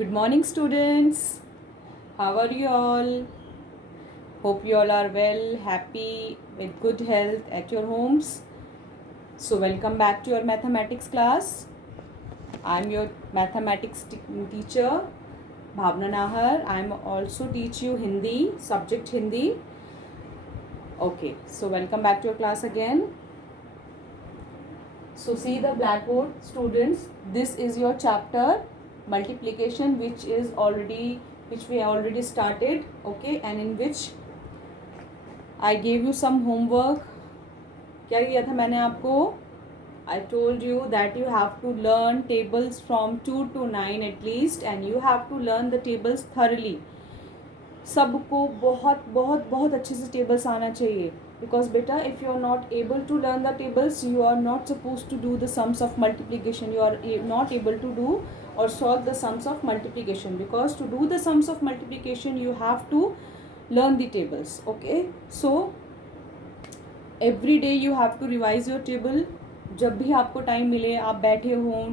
Good morning, students. How are you all? Hope you all are well, happy, with good health at your homes. So, welcome back to your mathematics class. I'm your mathematics teacher, Bhavna Nahar. I'm also teach you Hindi, subject Hindi. Okay, so welcome back to your class again. So, see the blackboard, students. This is your chapter multiplication, which we already started. Okay, and in which I gave you some homework. क्या किया था मैंने आपको? I told you that you have to learn tables from 2 to 9 at least, and you have to learn the tables thoroughly. सबको बहुत बहुत बहुत अच्छे से tables आना चाहिए. Because beta, if you are not able to learn the tables, you are not supposed to do the sums of multiplication. You are not able to do or solve the sums of multiplication, because to do the sums of multiplication you have to learn the tables. Okay, so every day you have to revise your table. जब भी आपको time मिले, आप बैठे हो,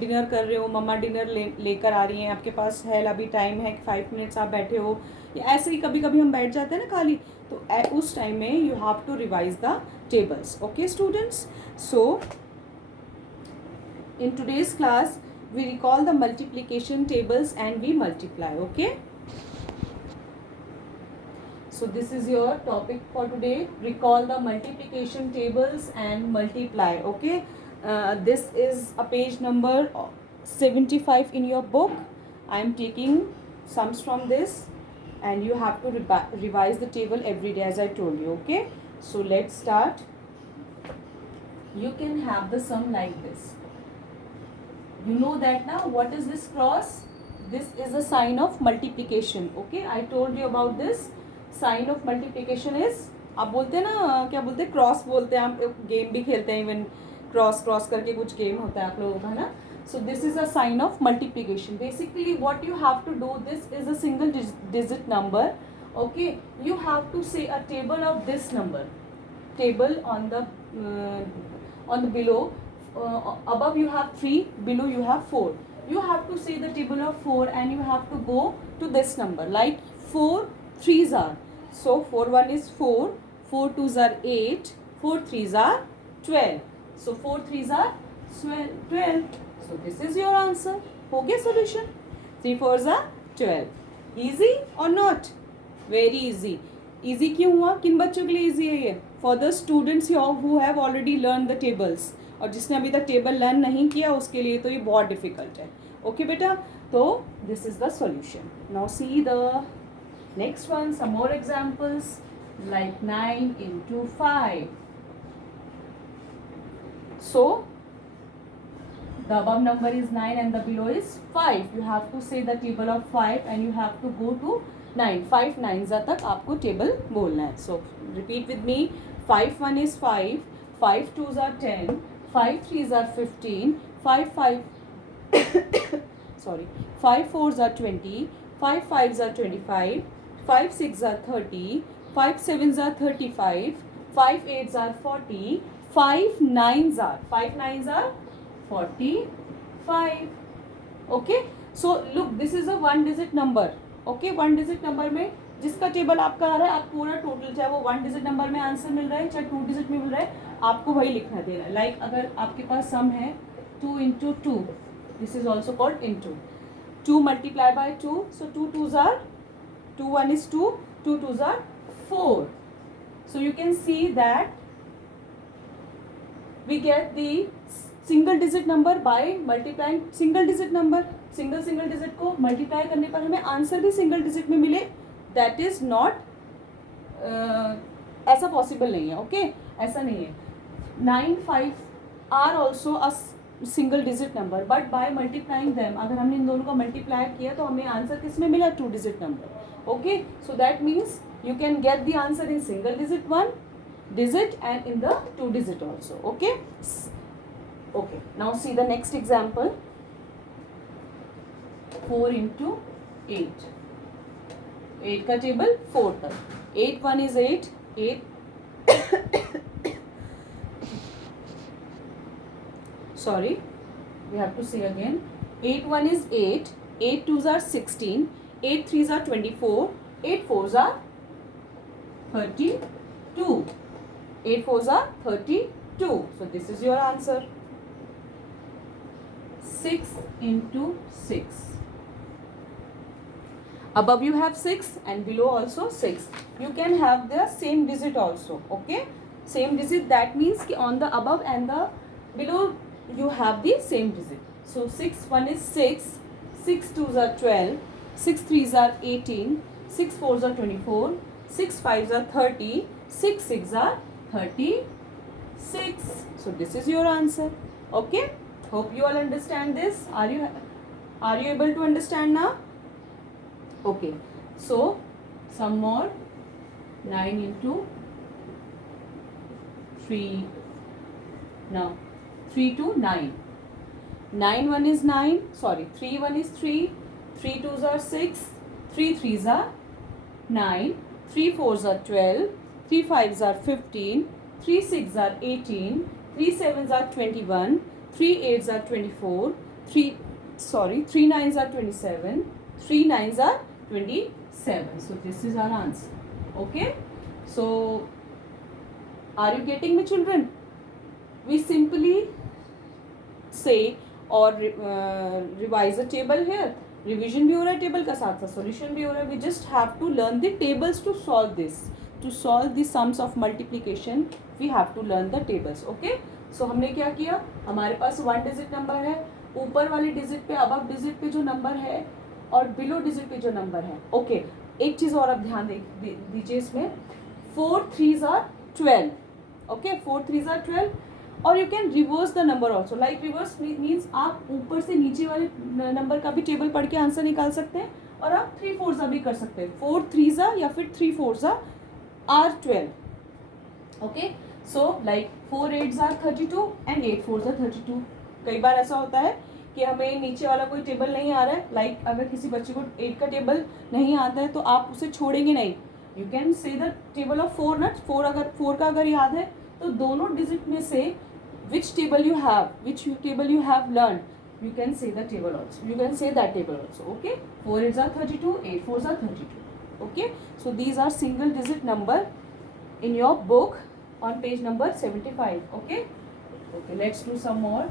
dinner कर रहे हो, मम्मा डिनर लेकर आ रही हैं, आपके पास है अभी टाइम है 5 मिनट्स, आप बैठे हो, या ऐसे ही कभी कभी हम बैठ जाते हैं ना खाली, तो उस टाइम में you have to revise the tables. Okay students, so in today's class we recall the multiplication tables and we multiply. Okay, so this is your topic for today. Recall the multiplication tables and multiply. Okay, this is a page number 75 in your book. I am taking sums from this, and you have to revise the table every day as I told you. Okay, so let's start. You can have the sum like this. You know that now. What is this cross? This is a sign of multiplication. Okay, I told you about this. Sign of multiplication is, आप बोलते हैं ना, क्या बोलते हैं, cross बोलते हैं, आप गेम भी खेलते हैं, इवन क्रॉस करके कुछ गेम होता है आप लोगों का, है ना. So this is a sign of multiplication. Basically what you have to do, this is a single digit number. Okay, you have to say a table of this number. Table on the below. Above you have 3, below you have 4. You have to say the table of 4, and you have to go to this number, like 4 3s are. So 4 1 is 4, 4 2s are 8, 4 3s are 12. So 4 3s are 12. So this is your answer. हो गया solution. 3 4s are 12. Easy or not? Very easy. Easy क्यों हुआ? किन बच्चों के लिए easy है ये? For the students who have already learned the tables. और जिसने अभी तक टेबल लर्न नहीं किया उसके लिए तो ये बहुत डिफिकल्ट है. ओके बेटा, तो this is the solution. Now see the next one, some more examples like 9 into 5. So the above number is 9 and the below is 5. You have to say the table of 5 and you have to go to 9. 5 9s तक आपको table बोलना है. So repeat with me. 5 1 is 5, 5 2s are 10, 5 3s are 15, 5 4s are 20, 5 5s are 25, 5 6s are 30, 5 7s are 35, 5 8s are 40, 5 9s are 45. Okay, so look, this is a one digit number. Okay, one digit number में जिसका table आपका आ रहा है, आप पूरा total, चाहे वो one digit number में आंसर मिल रहा है चाहे टू डिजिट में मिल रहा है, आपको वही लिखना देना है. लाइक अगर आपके पास सम है 2 into 2, this is also called into. 2 multiply by 2, so 2 2s are 2 1 is 2, 2 2s are 4. So you can see that we get the single digit number by multiplying single digit number. single digit को multiply करने पर हमें answer भी single digit में मिले, that is not ऐसा possible नहीं है. ओके, ऐसा नहीं है. 9 5 are also a single digit number, but by multiplying them, अगर हमने इन दोनों का multiply किया तो हमें आंसर किस में मिला? 2 digit number. Okay, so that means you can get the answer in single digit, 1 digit, and in the 2 digit also. Okay, okay, now see the next example. 4 into 8. 8 का टेबल 4 तक. 8 1 is 8, 8 sorry, we have to say again. 8 1 is 8, 8 2s are 16, 8 3s are 24, 8 4s are 32. 8 4s are 32. So this is your answer. 6 into 6. Above you have 6 and below also 6. You can have the same digit also. Okay, same digit, that means ki on the above and the below you have the same digit. So 6 1 is 6, 6 2s are 12, 6 3s are 18, 6 4s are 24, 6 5s are 30, 6 6 are 36. So this is your answer. Okay, hope you all understand this. Are you able to understand now? Okay, so some more. 9 into 3. Now 3 to 9. 9 1 is 9. Sorry, 3 1 is 3. 3 2s are 6. 3 3s are 9. 3 4s are 12. 3 5s are 15. 3 6s are 18. 3 7s are 21. 3 8s are 24. 3 9s are 27. 3 9s are 27. So this is our answer. Okay, so are you getting me, children? We simply say or revise a table here. Revision भी हो रहा है table का, साथ साथ solution भी हो रहा है. We just have to learn the tables to solve this. To solve the sums of multiplication, we have to learn the tables. Okay, so हमने क्या किया, हमारे पास 1 डिजिट नंबर है, ऊपर वाली डिजिट पे अबव डिजिट पे जो नंबर है और बिलो डिजिट पे जो नंबर है. ओके, एक चीज़ और आप ध्यान दीजिए इसमें. 4 3s are 12. Okay, 4 3s are 12. और you can reverse the number also. Like reverse means आप ऊपर से नीचे वाले नंबर का भी टेबल पढ़ के आंसर निकाल सकते हैं और आप 3 4s भी कर सकते हैं. 4 3s या फिर 3 4s are 12. Okay, so like 4 8s are 32 and 8 4s are 32. कई बार ऐसा होता है कि हमें नीचे वाला कोई टेबल नहीं आ रहा है. लाइक अगर किसी बच्चे को 8 का टेबल नहीं आता है तो आप उसे छोड़ेंगे नहीं. You can say the table of 4 नट. 4 का अगर याद है तो दोनों डिजिट में से which table you have learned, you can say the table also. You can say that table also. Okay, 4 8s are 32, 8 4s are 32. Okay, so these are single digit number in your book on page number 75. Okay, let's do some more.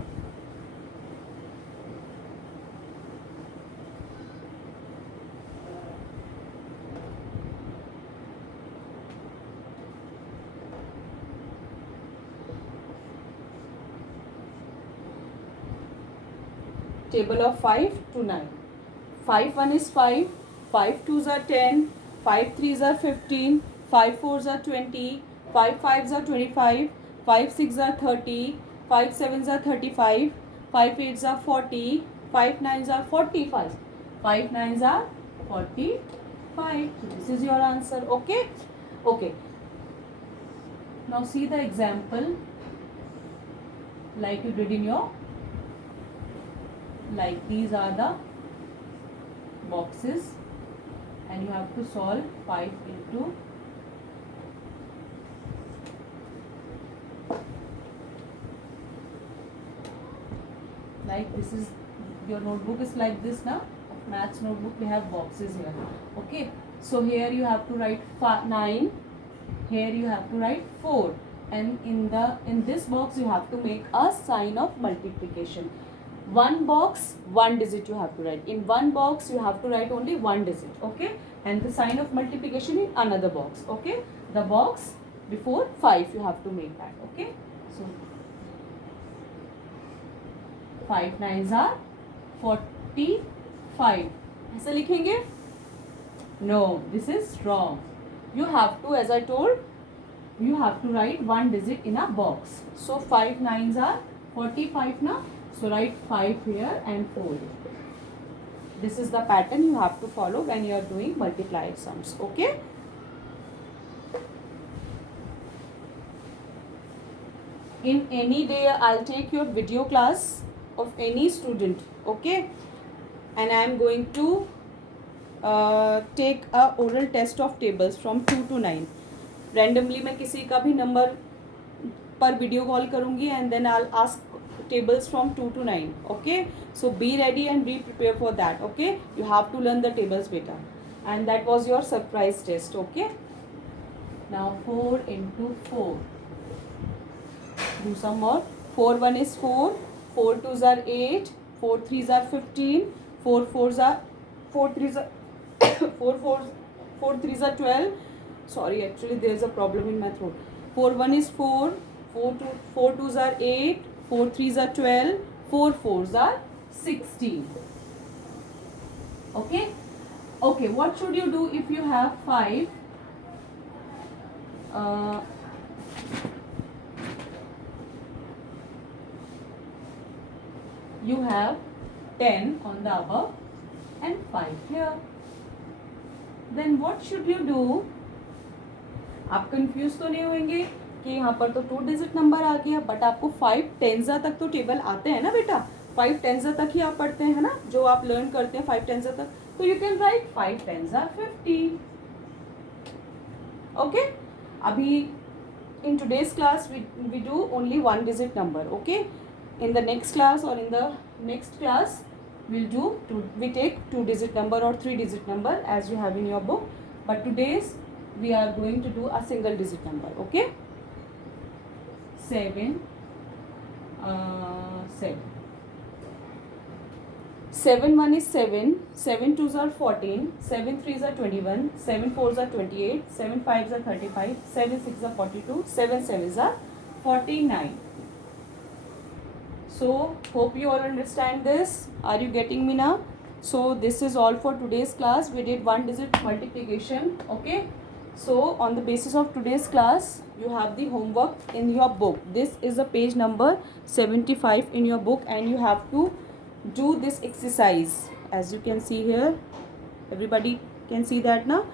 Table of 5 to 9. 5 1 is 5, 5 2s are 10, 5 3s are 15, 5 4s are 20, 5 5s are 25, 5 6s are 30, 5 7s are 35, 5 8s are 40, 5 9s are 45, 5 9s are 45. So this is your answer. Okay, now see the example like you did in your, like these are the boxes and you have to solve 5 into like this is your notebook is like this now. Maths notebook, we have boxes here. Okay, so here you have to write 9, here you have to write 4, and in this box you have to make a sign of multiplication. One box, one digit you have to write. In one box you have to write only one digit. Okay, and the sign of multiplication in another box. Okay, the box before 5 you have to make that. Okay, so 5 9s are 45. ऐसा लिखेंगे? No, this is wrong. You have to, as I told, you have to write one digit in a box. So 5 9s are 45 now. So write 5 here and 4 here. This is the pattern you have to follow when you are doing multiplied sums. Okay. In any day I'll take your video class of any student. Okay, and I am going to take a oral test of tables from 2 to 9. Randomly मैं किसी का भी number पर video call करूँगी and then I'll ask tables from 2 to 9. Okay, so be ready and be prepared for that. Okay, you have to learn the tables beta, and that was your surprise test. Okay, now 4 into 4. Do some more. 4 1 is 4, 4 2s are 8, 4 3s are 15, 4 4s are 4 3s are 4 3s are 12. Sorry, actually there is a problem in my throat. 4 1 is 4, 4 2s are 8, 4 3s are 12, 4 4s are 16. Okay. Okay, what should you do if you have 5? You have 10 on the above and 5 here. Then what should you do? आप confuse तो नहीं होंगे कि यहाँ पर तो 2 digit number आ गया, but आपको 5 टेंजा तक तो टेबल आते हैं ना बेटा. 5 टेंजा तक ही आप पढ़ते हैं ना, जो आप लर्न करते हैं 5 टेंजा तक. तो यू कैन राइट 5 टेंजा 50. ओके, अभी in today's class we do only 1 digit number. Okay, in the next class or in the next class we take 2 digit number or 3 digit number as you have in your book, but today's we are going to do a single digit number. Okay, 7 7 1 is 7, 7 2s are 14, 7 3s are 21, 7 4s are 28, 7 5s are 35, 7 6s are 42, 7 7s are 49. So hope you all understand this. Are you getting me now? So this is all for today's class. We did 1 digit multiplication. Okay, so on the basis of today's class you have the homework in your book. This is a page number 75 in your book, and you have to do this exercise. As you can see here, everybody can see that now.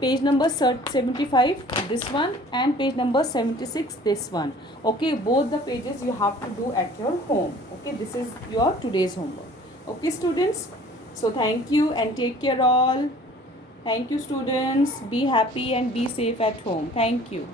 Page number 75 this one, and page number 76 this one. Okay, both the pages you have to do at your home. Okay, this is your today's homework. Okay students, so thank you and take care all. Thank you students. Be happy and be safe at home. Thank you.